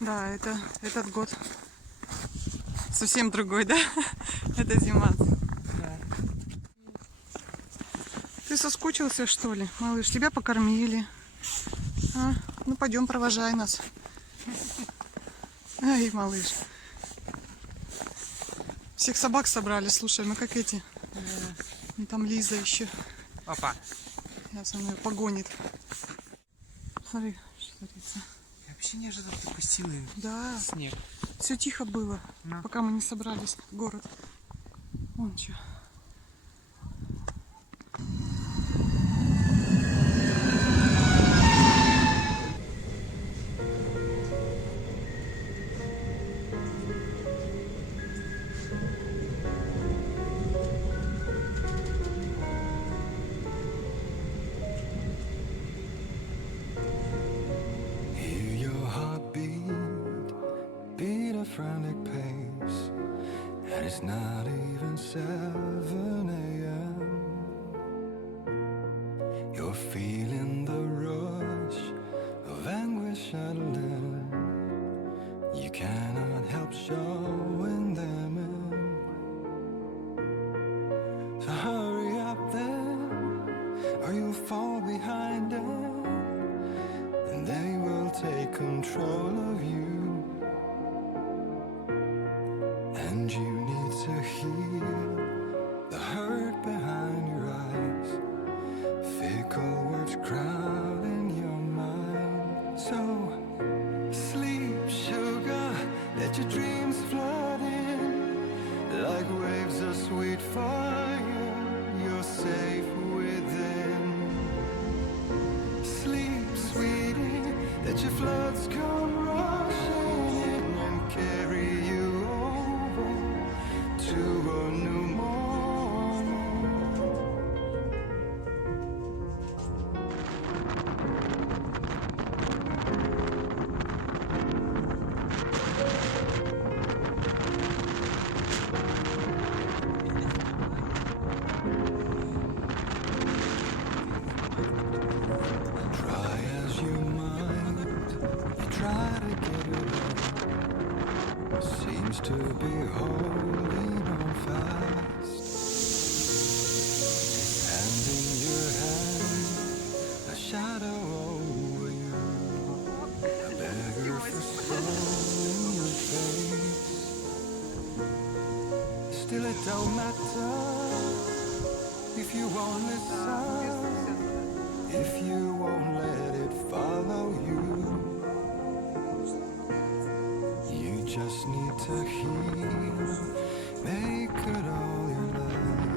Да, это этот год совсем другой, да? Это зима. Да. Ты соскучился, что ли, малыш? Тебя покормили. А? Ну, пойдем, провожай нас. Ай, малыш. Всех собак собрали, слушай, мы как эти. Ну, там Лиза еще. Опа. Сейчас она ее погонит. Смотри, что творится. Я вообще не ожидал такой силы. Да, Снег. все тихо было, Ну. пока мы не собрались в город. Вон что. Hear your heartbeat, beat a frantic pace, and it's not even 7 a.m. You're feeling the rush of anguish adrenaline. You cannot help showing them in. So hurry up then, or you'll fall behind them, and they will take control of you. And you need to heal the hurt behind your eyes, fickle words crowding your mind. So sleep, sugar, let your dreams flood in like waves of sweet fire. You're safe within. Sleep, sweetie, let your floods come rushing in and carry you over to a new morning. Try as you might, you try to get it out. Seems to be holding on fast. Hand in your hand, a shadow over you, a beggar for soul in your face. Still it don't matter if you won't listen, if you won't let it follow you. You just need to heal, make it all your life.